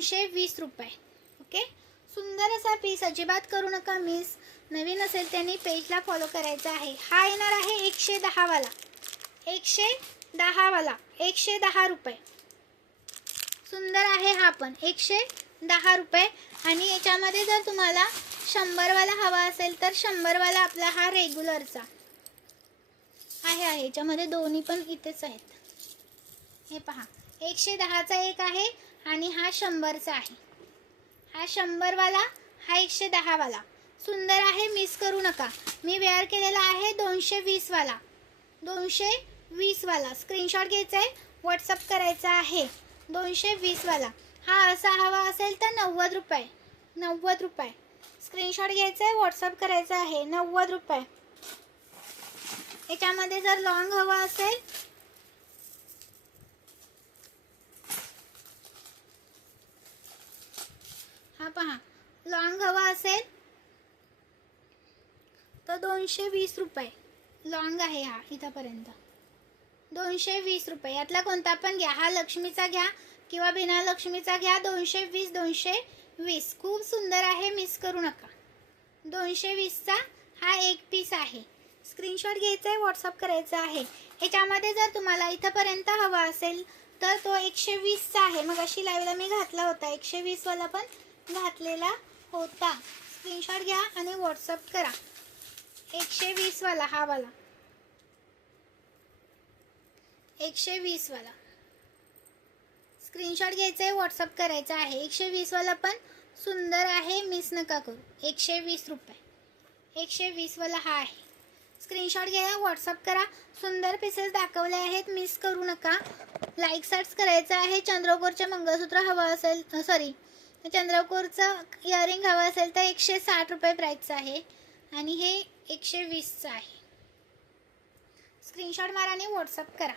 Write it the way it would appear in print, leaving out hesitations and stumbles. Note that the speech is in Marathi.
₹220. ओके, सुंदर असा पीस, अजिबात करू नका मिस. नवीन असेल त्यांनी पेजला फॉलो करायचं आहे. हा येणार आहे 110 वाला, 110 वाला, ₹110. सुंदर आहे हा पण, ₹110. आणि याच्यामध्ये जर तुम्हाला 100 वाला हवा असेल तर 100 वाला आपला हा रेग्युलरचा आहे. याच्यामध्ये दोन्ही पण इथेच आहेत. हे पहा, 110चा एक आहे आणि हा 100चा आहे. हा 100 वाला, हा 110 वाला. सुंदर आहे, मिस करू नका. मी वेअर केलेला आहे 220 वाला, 220 वाला. स्क्रीनशॉट घ्यायचा आहे, व्हॉट्सअप करायचा आहे. 220 वाला. हा असा हवा असेल तर ₹90, ₹90. स्क्रीनशॉट घ्यायचा आहे, व्हॉट्सअप करायचा आहे. ₹90. याच्यामध्ये जर लॉंग हवा असेल, हा पहा, लॉंग हवा असेल तर ₹220. लॉंग आहे हा इथंपर्यंत, ₹220. यातला कोणता पण घ्या. हा लक्ष्मीचा घ्या किंवा बिना लक्ष्मीचा घ्या. 220, 220. खूप सुंदर आहे, मिस करू नका. 220चा हा एक पीस आहे. स्क्रीनशॉट घ्यायचा आहे, व्हॉट्सअप करायचा आहे. याच्यामध्ये जर तुम्हाला इथंपर्यंत हवा असेल तर तो 120चा आहे. मग अशी लाईव्हला मी घातला होता, 120 वाला पण घातलेला होता. स्क्रीनशॉट घ्या आणि व्हॉट्सअप करा. 120 वाला, हा वाला 120 वाला. स्क्रीनशॉट घ्यायचा आहे, व्हॉट्सअप करायचा आहे. 120 वाला पण सुंदर आहे, मिस नका करू. ₹120, 120 वाला हा आहे. स्क्रीनशॉट घ्या, व्हॉट्सअप करा. सुंदर पीसेस दाखवले आहेत, मिस करू नका. लाईक सर्च करायचं आहे. चंद्रकोरचे मंगळसूत्र हवं असेल, सॉरी, चंद्रकोरचं इयरिंग हवं असेल तर ₹160 प्राईसचं आहे आणि हे 120चं आहे. स्क्रीनशॉट मारा आणि व्हॉट्सअप करा.